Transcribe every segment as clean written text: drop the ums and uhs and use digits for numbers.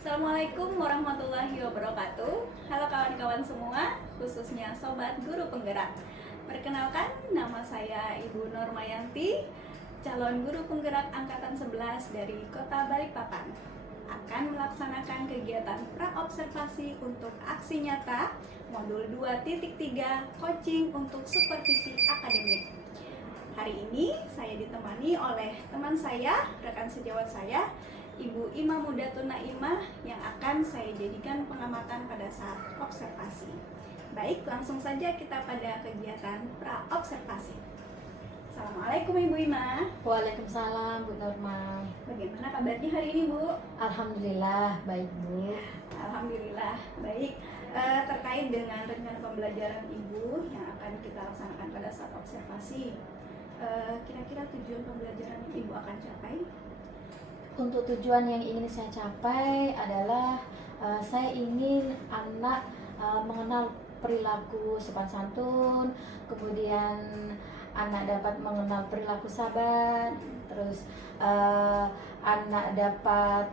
Assalamualaikum warahmatullahi wabarakatuh. Halo kawan-kawan semua, khususnya Sobat Guru Penggerak. Perkenalkan, nama saya Ibu Normayanti, calon guru penggerak Angkatan 11 dari Kota Balikpapan. Akan melaksanakan kegiatan pra-observasi untuk aksi nyata Modul 2.3 Coaching untuk Supervisi Akademik. Hari ini saya ditemani oleh teman saya, rekan sejawat saya, Ibu Ima Mudatun Naimah yang akan saya jadikan pengamatan pada saat observasi. Baik, langsung saja kita pada kegiatan pra-observasi. Assalamualaikum Ibu Ima. Waalaikumsalam Bu Norma. Bagaimana kabarnya hari ini Bu? Alhamdulillah baik Bu. Alhamdulillah baik. Terkait dengan rencana pembelajaran Ibu yang akan kita laksanakan pada saat observasi, kira-kira tujuan pembelajaran yang Ibu akan capai? Untuk tujuan yang ingin saya capai adalah saya ingin anak mengenal perilaku sopan santun, kemudian anak dapat mengenal perilaku sabar, terus anak dapat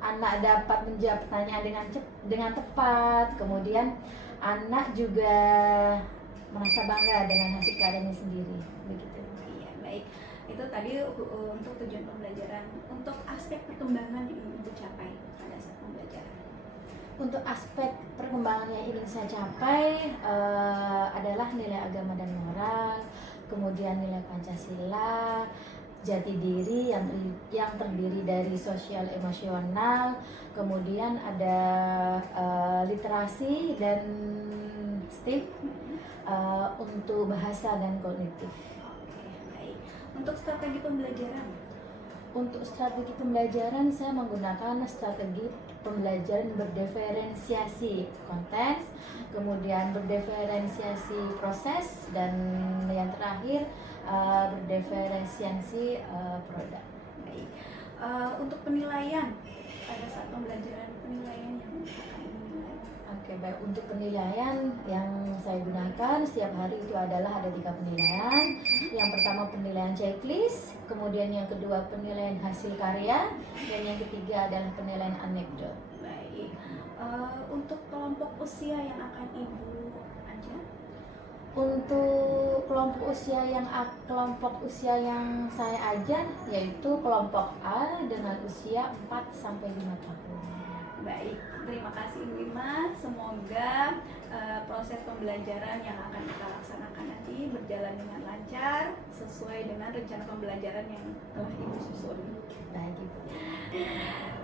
anak dapat menjawab pertanyaan dengan tepat, kemudian anak juga merasa bangga dengan hasil karyanya sendiri, begitu. Iya, baik. Itu tadi untuk tujuan pembelajaran. Untuk aspek perkembangan yang ingin Ibu capai pada saat pembelajaran. Untuk aspek perkembangan yang ingin saya capai adalah nilai agama dan moral, kemudian nilai Pancasila, jati diri yang terdiri dari sosial emosional, kemudian ada literasi dan STIP untuk bahasa dan kognitif. Oke, baik. Untuk strategi pembelajaran. Untuk strategi pembelajaran saya menggunakan strategi pembelajaran berdiferensiasi konteks, kemudian berdiferensiasi proses, dan yang terakhir berdiferensiasi produk. Baik. Untuk penilaian pada saat pembelajaran, penilaian yang akan dinilai. Oke, baik. Untuk penilaian yang saya gunakan setiap hari itu adalah ada 3 penilaian. Yang pertama penilaian checklist, kemudian yang kedua penilaian hasil karya, dan yang ketiga adalah penilaian anekdot. Baik. Untuk kelompok usia yang akan Ibu ajar. Untuk kelompok usia yang saya ajar yaitu kelompok A dengan usia 4 sampai 5 tahun. Baik, terima kasih Ibu Ima. Semoga proses pembelajaran yang akan kita laksanakan nanti berjalan dengan lancar sesuai dengan rencana pembelajaran yang telah Ibu susun.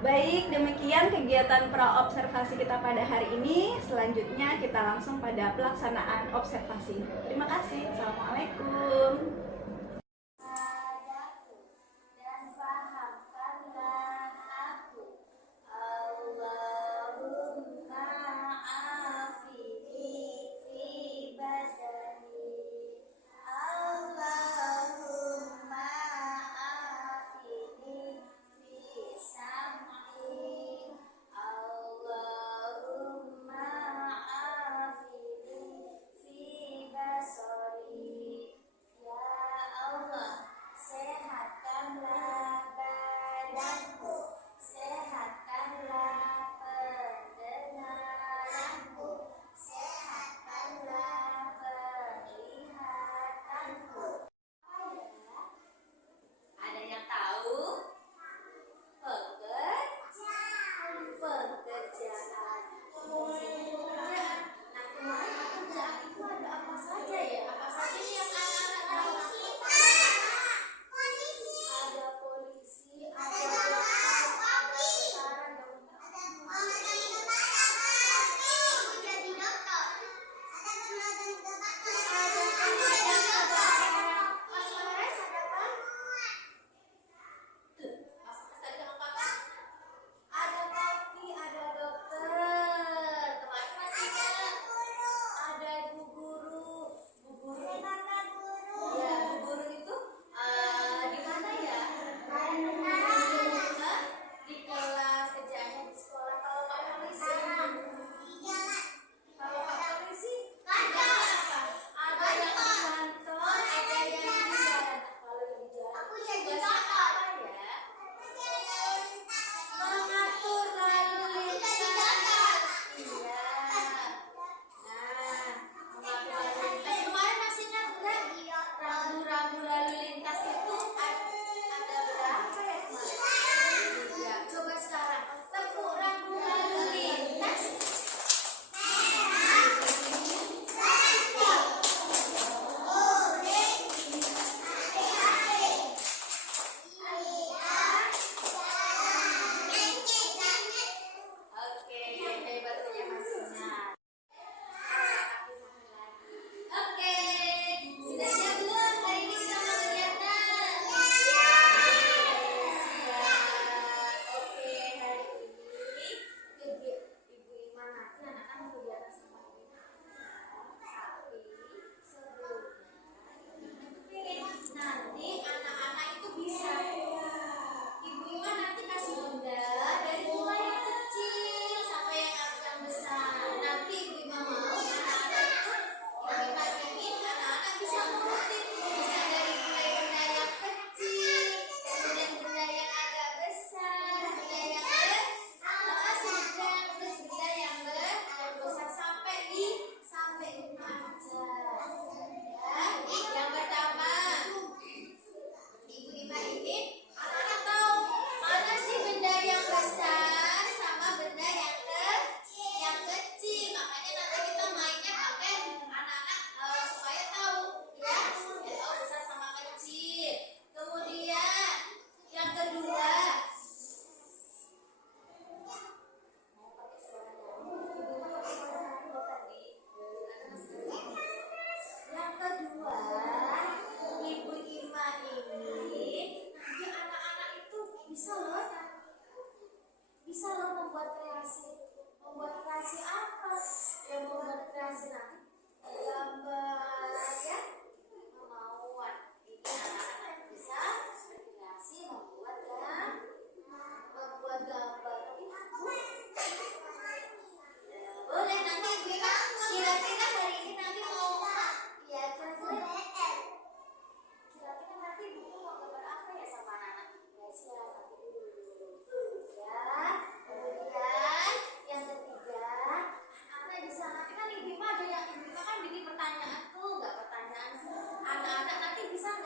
Baik, demikian kegiatan pra-observasi kita pada hari ini. Selanjutnya kita langsung pada pelaksanaan observasi. Terima kasih. Assalamualaikum.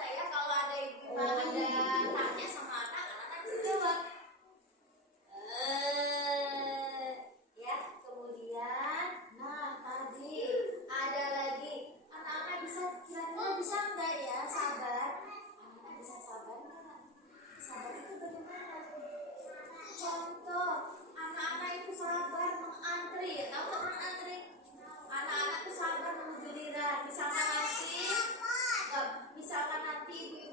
nggak ya kalau ada ibu ada tanya sama anak bisa jawab. Ya, kemudian, nah tadi ada lagi anak-anak bisa kira-kira bisa nggak ya sabar? Anak-anak bisa sabar nggak? Sabar itu bagaimana? Contoh, anak-anak itu sabar mengantri, tahu nggak mengantri? Anak-anak itu sabar menunggu giliran. Misalkan nanti ibu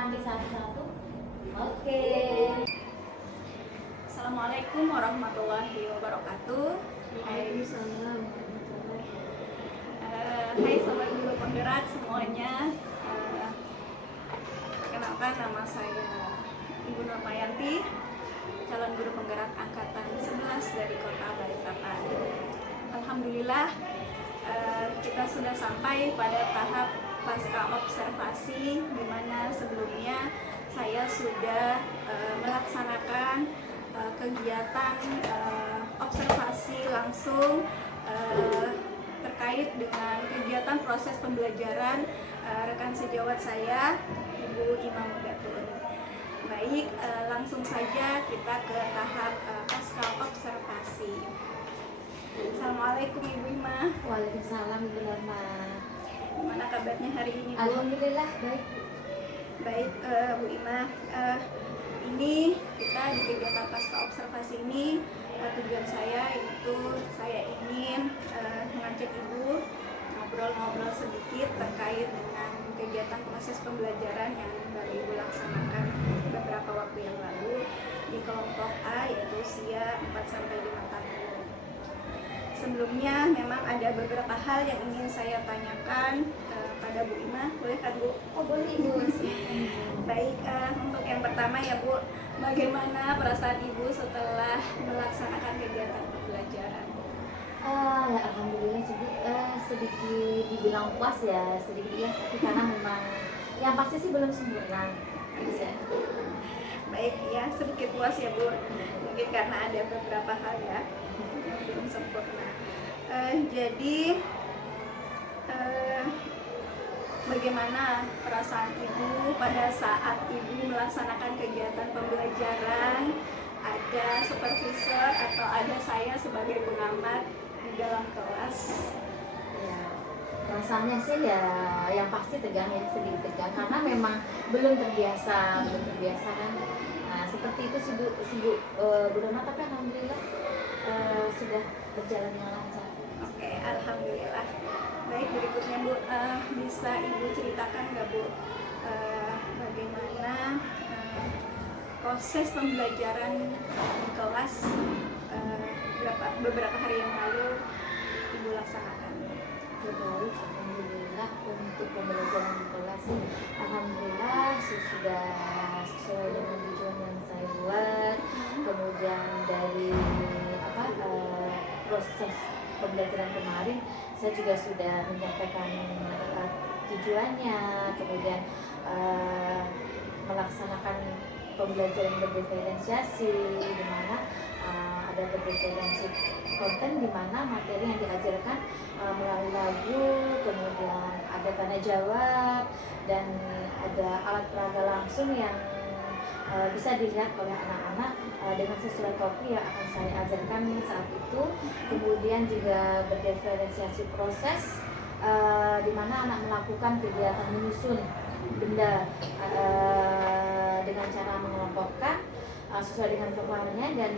panggil satu-satu. Oke. Assalamualaikum warahmatullahi wabarakatuh. Waalaikumsalam. Hai sobat guru penggerak semuanya. Perkenalkan, nama saya Ibu Nurmayanti, calon guru penggerak angkatan 11 dari Kota Balikpapan. Alhamdulillah, kita sudah sampai pada tahap pasca observasi, di mana sebelumnya saya sudah melaksanakan kegiatan observasi langsung terkait dengan kegiatan proses pembelajaran rekan sejawat saya, Ibu Ima Mudatun. Baik, langsung saja kita ke tahap pasca observasi. Assalamualaikum Ibu Ima. Waalaikumsalam Ibu Norma. Gimana kabarnya hari ini, Bu? Alhamdulillah baik. Baik, Bu Ima. Ini kita di kegiatan pasca observasi ini, tujuan saya itu saya ingin mengajak Ibu ngobrol-ngobrol sedikit terkait dengan kegiatan proses pembelajaran yang baru Ibu laksanakan beberapa waktu yang lalu di kelompok A, yaitu usia 4-5 tahun. Sebelumnya memang ada beberapa hal yang ingin saya tanyakan pada Bu Ima. Boleh kan, Bu? Oh boleh Ibu. Baik, untuk yang pertama ya Bu, bagaimana perasaan Ibu setelah melaksanakan kegiatan pembelajaran? Ya alhamdulillah sedikit dibilang puas ya, sedikit ya, tapi karena memang yang pasti sih belum sempurna. Bisa. Baik ya, sedikit puas ya Bu. Mungkin karena ada beberapa hal ya yang belum sempurna. Jadi bagaimana perasaan Ibu pada saat Ibu melaksanakan kegiatan pembelajaran? Ada supervisor atau ada saya sebagai pengamat di dalam kelas? Ya, rasanya sih ya yang pasti tegang ya, sedikit tegang karena memang belum terbiasa kan. Nah, seperti itu sih Bu Dona, tapi alhamdulillah sudah berjalan dengan lancar. Oke, alhamdulillah. Baik, berikutnya Bu, bisa Ibu ceritakan nggak Bu bagaimana proses pembelajaran di kelas beberapa hari yang lalu Ibu laksanakan? Baik, alhamdulillah untuk pembelajaran di kelas sih, alhamdulillah sudah sesuai dengan tujuan yang saya buat. Kemudian dari proses pembelajaran kemarin saya juga sudah menyampaikan tujuannya, kemudian melaksanakan pembelajaran berdiferensiasi, di mana ada berdiferensi konten, di mana materi yang diajarkan melalui lagu, kemudian ada tanya jawab, dan ada alat peraga langsung yang bisa dilihat oleh anak-anak dengan sesuai topik yang akan saya ajarkan saat itu. Kemudian juga berdiferensiasi proses, di mana anak melakukan kegiatan menyusun benda dengan cara mengelompokkan sesuai dengan kebutuhannya, dan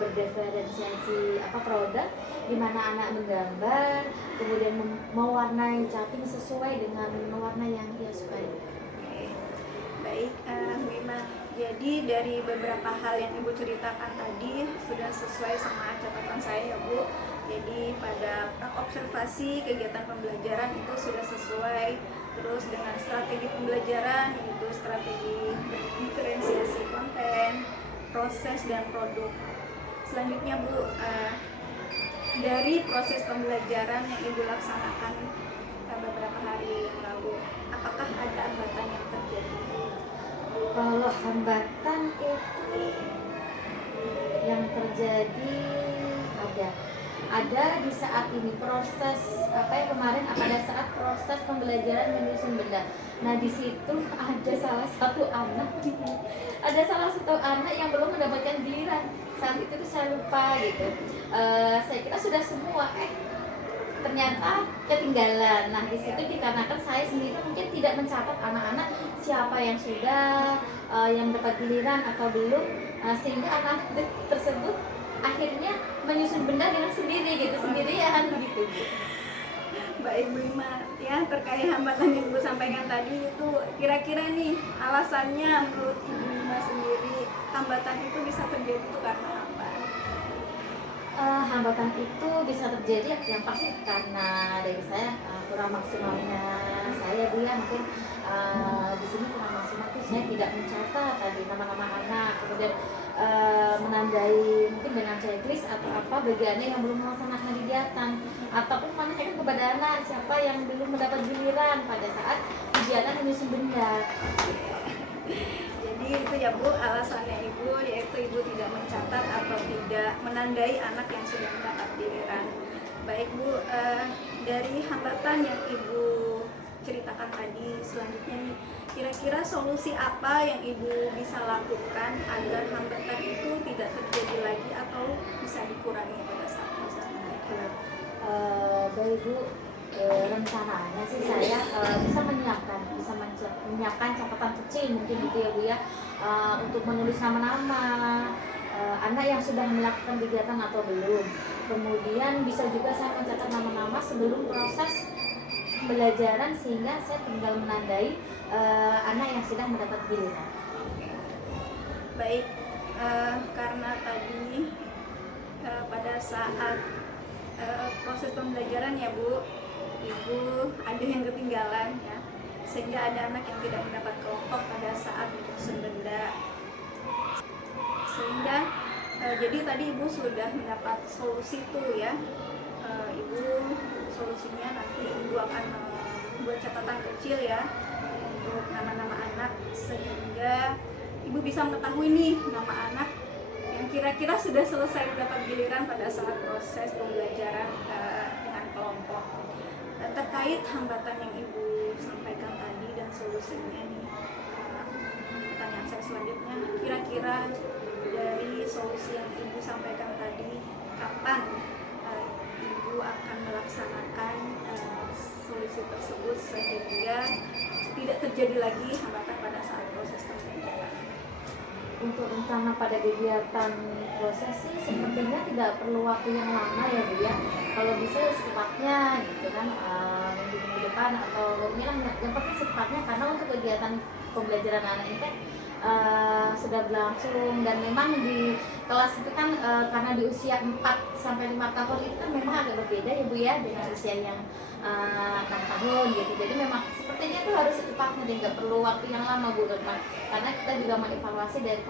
berdiferensiasi produk, di mana anak menggambar, kemudian mewarnai cutting sesuai dengan warna yang dia sukai. Oke. Baik, Bu Ima. Jadi dari beberapa hal yang Ibu ceritakan tadi sudah sesuai sama catatan saya ya Bu. Jadi pada observasi kegiatan pembelajaran itu sudah sesuai. Terus dengan strategi pembelajaran, yaitu strategi diferensiasi konten, proses dan produk. Selanjutnya Bu, dari proses pembelajaran yang Ibu laksanakan beberapa hari yang lalu, apakah ada hambatan yang terjadi? Kalau hambatan itu yang terjadi ada di saat ini proses kemarin pada saat proses pembelajaran menyusun benda. Nah di situ ada salah satu anak yang belum mendapatkan giliran. Saat itu tuh saya lupa gitu. Saya kira sudah semua, ternyata ketinggalan. Nah di situ dikarenakan saya sendiri mungkin tidak mencatat anak-anak siapa yang sudah yang mendapat giliran atau belum, sehingga anak tersebut akhirnya menyusun benda dengan sendirian begitu. Baik Bu Ima, ya terkait hambatan yang Ibu sampaikan tadi itu kira-kira nih alasannya menurut Ibu Ima sendiri hambatan itu bisa terjadi itu karena apa? Hambatan itu bisa terjadi yang pasti karena dari saya kurang maksimalnya saya Bu ya, mungkin di sini kurang maksimal itu saya tidak mencatat tadi nama-nama anak, kemudian menandai mungkin dengan checklist atau apa bagiannya yang belum melaksanakan kegiatan, ataupun menanyakan kepada anak siapa yang belum mendapat giliran pada saat kegiatan menyusun benda. Jadi itu ya Bu alasannya Ibu, yaitu Ibu tidak mencatat atau tidak menandai anak yang sudah mendapat giliran. Baik Bu, dari hambatan yang Ibu ceritakan tadi, selanjutnya nih kira-kira solusi apa yang Ibu bisa lakukan agar hambatan itu tidak terjadi lagi atau bisa dikurangi pada saat proses pembelajaran? Baik Bu, rencananya sih saya bisa menyiapkan catatan kecil mungkin gitu ya Bu ya, untuk menulis nama-nama anak yang sudah melakukan kegiatan atau belum. Kemudian bisa juga saya mencatat nama-nama sebelum proses pembelajaran sehingga saya tinggal menandai anak yang sudah mendapat giliran. Baik, karena tadi pada saat proses pembelajaran ya Bu, Ibu ada yang ketinggalan ya, sehingga ada anak yang tidak mendapat kelompok pada saat menyusun benda. Sehingga jadi tadi Ibu sudah mendapat solusi tuh ya. Ibu solusinya nanti Ibu akan membuat catatan kecil ya untuk nama-nama anak, sehingga Ibu bisa mengetahui nih nama anak yang kira-kira sudah selesai mendapat giliran pada saat proses pembelajaran dengan kelompok. Terkait hambatan yang Ibu sampaikan tadi dan solusinya nih, pertanyaan saya selanjutnya, kira-kira dari solusi yang Ibu sampaikan tadi, kapan Ibu akan melaksanakan solusi tersebut sehingga tidak terjadi lagi hambatan pada saat proses pembelajaran? Untuk rencana pada kegiatan proses sih sepertinya tidak perlu waktu yang lama ya Bu ya. Kalau bisa secepatnya gitu kan, minggu depan atau yang penting secepatnya, karena untuk kegiatan pembelajaran anak ini sudah berlangsung, dan memang di kelas itu kan karena di usia 4 sampai 5 tahun itu kan memang agak berbeda ya Bu ya dengan usia yang 6 tahun gitu. Jadi memang sepertinya itu harus secepatnya, dan nggak perlu waktu yang lama Bu Nurma, karena kita juga mengevaluasi dari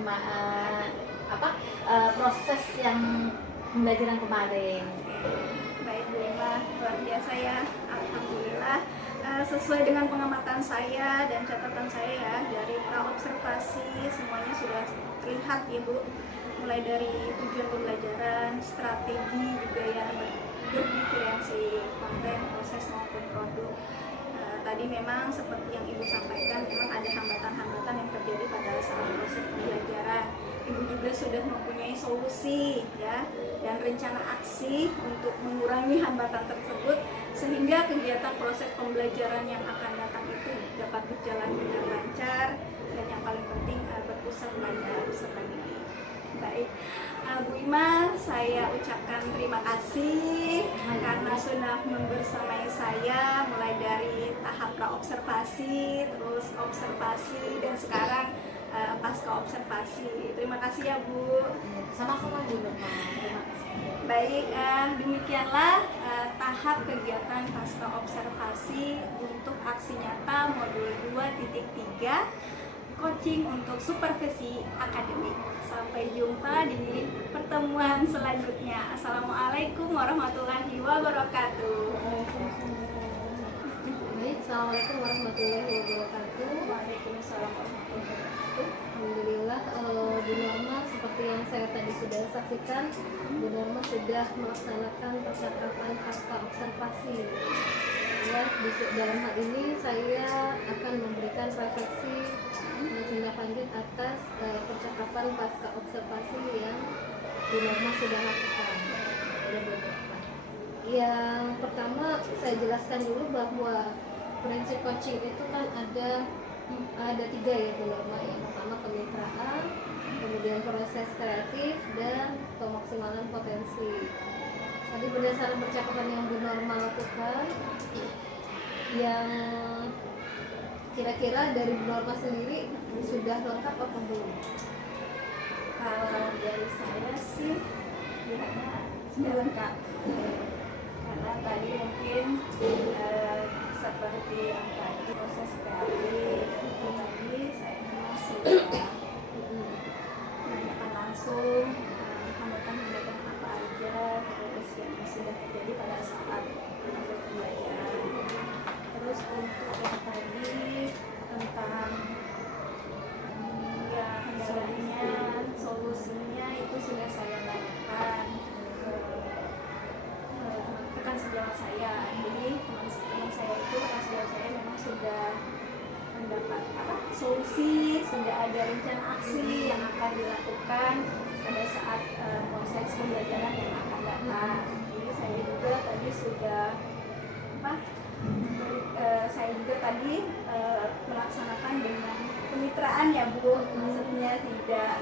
proses yang pembelajaran kemarin. Baik Bu Ima, luar biasa ya, alhamdulillah. Sesuai dengan pengamatan saya dan catatan saya ya, dari praobservasi semuanya sudah terlihat ya Bu, mulai dari tujuan pembelajaran, strategi juga ya, berdiferensi konten, proses maupun produk. Tadi memang seperti yang Ibu sampaikan, memang ada hambatan-hambatan yang terjadi pada saat proses pembelajaran. Ibu juga sudah mempunyai solusi ya dan rencana aksi untuk mengurangi hambatan tersebut, sehingga kegiatan proses pembelajaran yang akan datang itu dapat berjalan dengan lancar, dan yang paling penting berpusat pada peserta didik. Baik, Bu Ima, saya ucapkan terima kasih karena sudah membersamai saya mulai dari tahap praobservasi, terus observasi, dan sekarang pasca observasi. Terima kasih ya Bu. Sama-sama Bu Nurma, terima kasih. Baik, demikianlah tahap kegiatan pasca observasi untuk aksi nyata modul 2.3 coaching untuk supervisi akademik. Sampai jumpa di pertemuan selanjutnya. Assalamualaikum warahmatullahi wabarakatuh. Baik, Assalamualaikum warahmatullahi wabarakatuh. Waalaikumsalam warahmatullahi wabarakatuh. Alhamdulillah, Bu Norma, seperti yang saya tadi sudah saksikan, Bu Norma sudah melaksanakan percakapan pasca observasi. Ya, dalam hal ini saya akan memberikan refleksi tindak lanjut atas percakapan pasca observasi yang Bu Norma sudah lakukan. Yang pertama saya jelaskan dulu bahwa prinsip coaching itu kan ada 3 ya Bu Norma. Yang pertama kemitraan, kemudian proses kreatif, dan pemaksimalan potensi. Tadi berdasarkan percakapan yang Bu Norma lakukan, yang kira-kira dari Bu Norma sendiri sudah lengkap apa belum? Kalau dari saya sih pihaknya sudah lengkap, karena tadi mungkin seperti yang tadi proses PAP itu tadi saya memang sudah menanyakan langsung hambatan-hambatan apa aja terus yang sudah terjadi pada saat proses pembelajaran. Terus untuk yang tadi tentang ya kendalanya, solusinya itu sudah saya tanyakan ke rekan sejawat saya. Jadi teman saya itu rekan sejawat saya memang sudah mendapat solusi, sudah ada rencana aksi yang akan dilakukan pada saat proses pembelajaran yang akan datang. Jadi saya juga tadi sudah saya juga tadi melaksanakan dengan kemitraan ya Bu, maksudnya tidak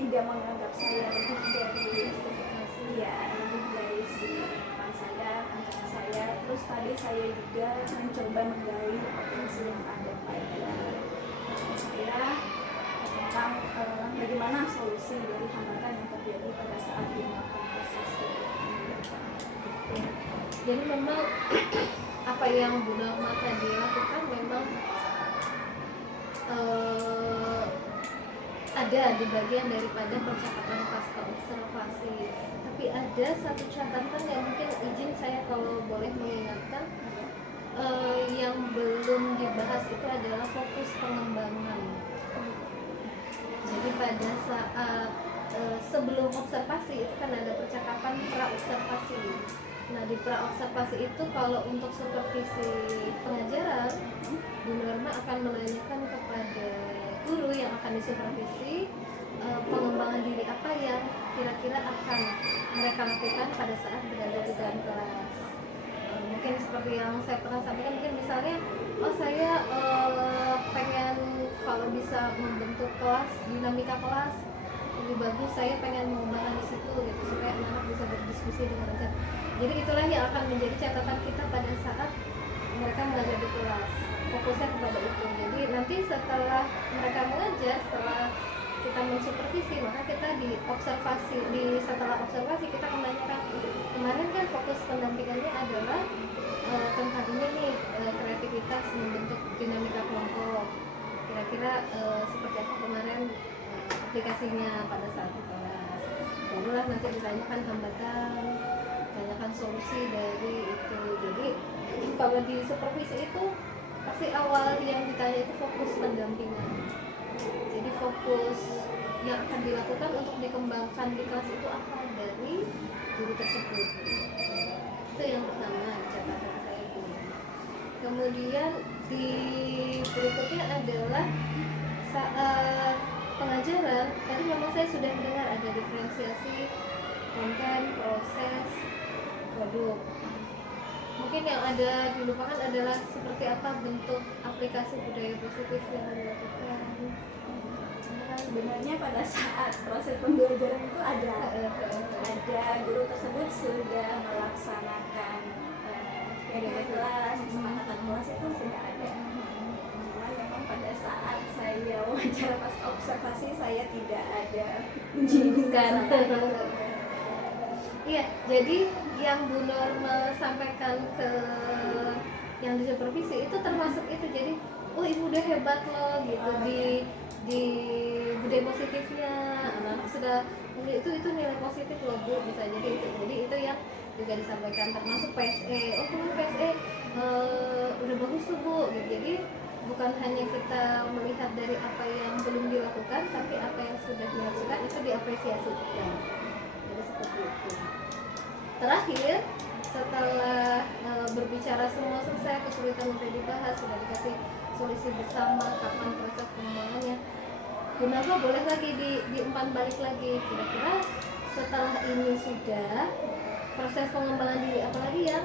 tidak menganggap saya lebih dari lebih dari si teman saya, angkatan saya. Terus tadi saya juga mencoba menggali potensi yang ada pada saya tentang bagaimana solusi dari hambatan yang terjadi pada saat melakukan proses pembelajaran. Jadi memang apa yang Bu Norma tadi lakukan memang ada di bagian daripada percakapan pasca observasi. Tapi ada satu catatan yang mungkin izin saya kalau boleh mengingatkan, yang belum dibahas itu adalah fokus pengembangan. Jadi pada saat sebelum observasi itu kan ada percakapan pra-observasi. Nah di pra-observasi itu kalau untuk supervisi pengajaran, Bu Norma akan menanyakan kepada guru yang akan disupervisi pengembangan diri apa yang kira-kira akan mereka lakukan pada saat berada di dalam kelas. Mungkin seperti yang saya pernah sampaikan, mungkin misalnya saya pengen kalau bisa membentuk kelas, dinamika kelas lebih bagus, saya pengen mengembangkan di situ gitu supaya anak-anak bisa berdiskusi dengan lancar. Jadi itulah yang akan menjadi catatan kita pada saat mereka mengajar di kelas, fokusnya kepada itu. Jadi nanti setelah mereka mengajar, setelah kita mensupervisi, maka kita setelah observasi kita menanyakan, kemarin kan fokus pendampingannya adalah tentang ini nih, kreativitas membentuk dinamika kelompok. Kira-kira seperti apa kemarin aplikasinya pada saat di kelas. Barulah nanti ditanyakan hambatan, tanyakan solusi dari itu. Jadi kalau di supervisi itu pasti awal yang ditanya itu fokus pendampingan. Jadi fokus yang akan dilakukan untuk dikembangkan di kelas itu apa dari guru tersebut. Itu yang pertama catatan saya dulu. Kemudian di berikutnya adalah saat pengajaran, tadi memang saya sudah mendengar ada diferensiasi konten, proses, produk. Mungkin yang ada dilupakan adalah seperti apa bentuk aplikasi budaya positif yang dilakukan. Sebenarnya pada saat proses pembelajaran itu ada guru tersebut sudah melaksanakan kelas, kesepakatan kelas itu sudah ada. Cuma memang pada saat saya wawancara pas observasi saya tidak ada menjelaskan. Iya, jadi yang Bu Norma sampaikan ke yang disupervisi itu termasuk itu. Jadi, oh ibu udah hebat loh gitu di budaya positifnya, anak sudah itu nilai positif loh Bu, bisa jadi itu. Jadi itu yang juga disampaikan, termasuk PSE. Oh kemudian PSE udah bagus tuh Bu. Gitu. Jadi bukan hanya kita melihat dari apa yang belum dilakukan, tapi apa yang sudah dilakukan itu diapresiasi juga. Jadi seperti itu. Terakhir, setelah berbicara semua selesai, kesulitan sudah dibahas, sudah dikasih solusi bersama, kapan proses pengembangannya, Bu Norma boleh lagi diumpan balik lagi. Kira-kira setelah ini sudah, proses pengembangan diri apalagi yang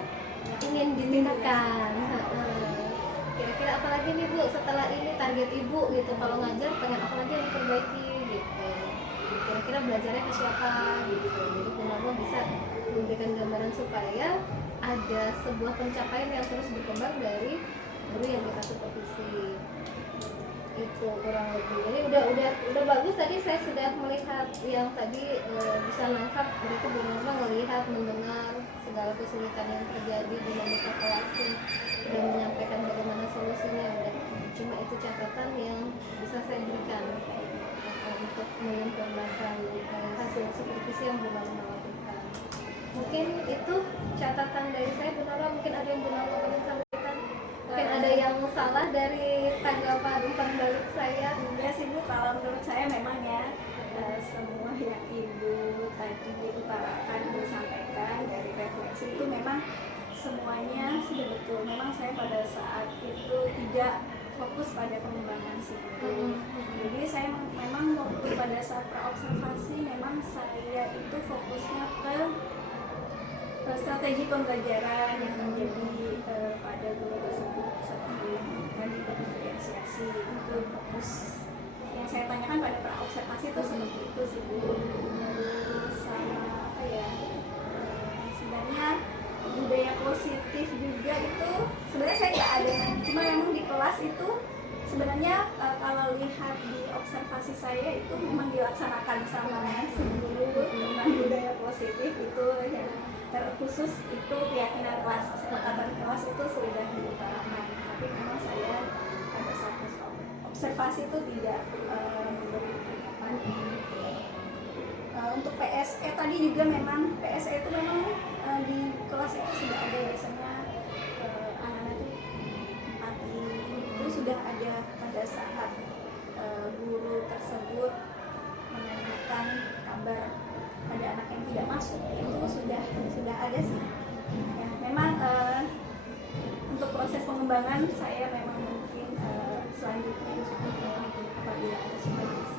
ingin ditingkatkan? Kira-kira apa lagi nih Bu setelah ini target Ibu gitu, kalau ngajar pengen apa lagi yang diperbaiki gitu? kira-kira belajarnya ke siapa gitu. Jadi Bu Norma bisa memberikan gambaran supaya ada sebuah pencapaian yang terus berkembang dari guru yang kita supervisi. Itu kurang lebih. Jadi udah bagus. Tadi saya sudah melihat yang tadi bisa nangkap, berarti Bu Norma melihat, mendengar segala kesulitan yang terjadi di dinamika kelas, dan menyampaikan bagaimana solusinya. Udah, cuma itu catatan yang bisa saya berikan untuk menyempurnakan hasil supervisi yang Bu Norma lakukan. Mungkin itu catatan dari saya. Bu Norma, mungkin ada yang Bu Norma ingin sampaikan? Mungkin ada yang salah dari tanggapan umpan balik saya? Enggak sih Bu, kalau menurut saya memang ya semua yang Ibu tadi utarakan, Ibu sampaikan dari refleksi itu memang semuanya sudah betul. Memang saya pada saat itu tidak fokus pada pengembangan si guru. Jadi saya memang waktu pada saat praobservasi memang saya itu fokusnya ke strategi pembelajaran yang terjadi pada guru tersebut seperti tadi diferensiasi itu fokus yang saya tanyakan pada praobservasi itu seperti itu sih Bu. Terus sama apa ya, sebenarnya budaya positif juga itu sebenarnya saya nggak ada, cuma memang di kelas itu sebenarnya kalau lihat di observasi saya itu memang dilaksanakan sama si guru tentang budaya positif itu yang terkhusus itu keyakinan kelas, kesepakatan kelas itu sudah diutarakan, tapi memang saya pada saat observasi itu tidak memberi tanggapan. Untuk PSE tadi juga memang PSE itu memang di kelas itu sudah ada biasanya anak-anak itu empati itu sudah ada pada saat guru tersebut menanyakan kabar pada anak yang tidak masuk itu sudah ada sih ya. Memang untuk proses pengembangan saya memang mungkin selanjutnya apabila ada supervisi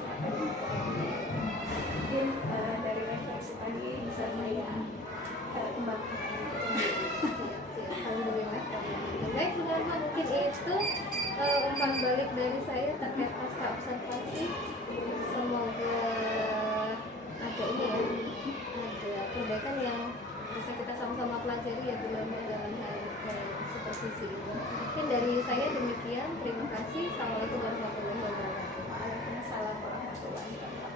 mungkin dari refleksi tadi bisa saya kembangkan. Alhamdulillah. Baik, Bu Norma, mungkin itu umpan balik dari saya terkait pasca observasi. Semoga ada ini ya, ada perbaikan yang bisa kita sama-sama pelajari ya Bu Norma dalam hal supervisi itu. Mungkin dari saya demikian. Terima kasih. Assalamualaikum warahmatullahi wabarakatuh. Waalaikumsalam warahmatullahi wabarakatuh.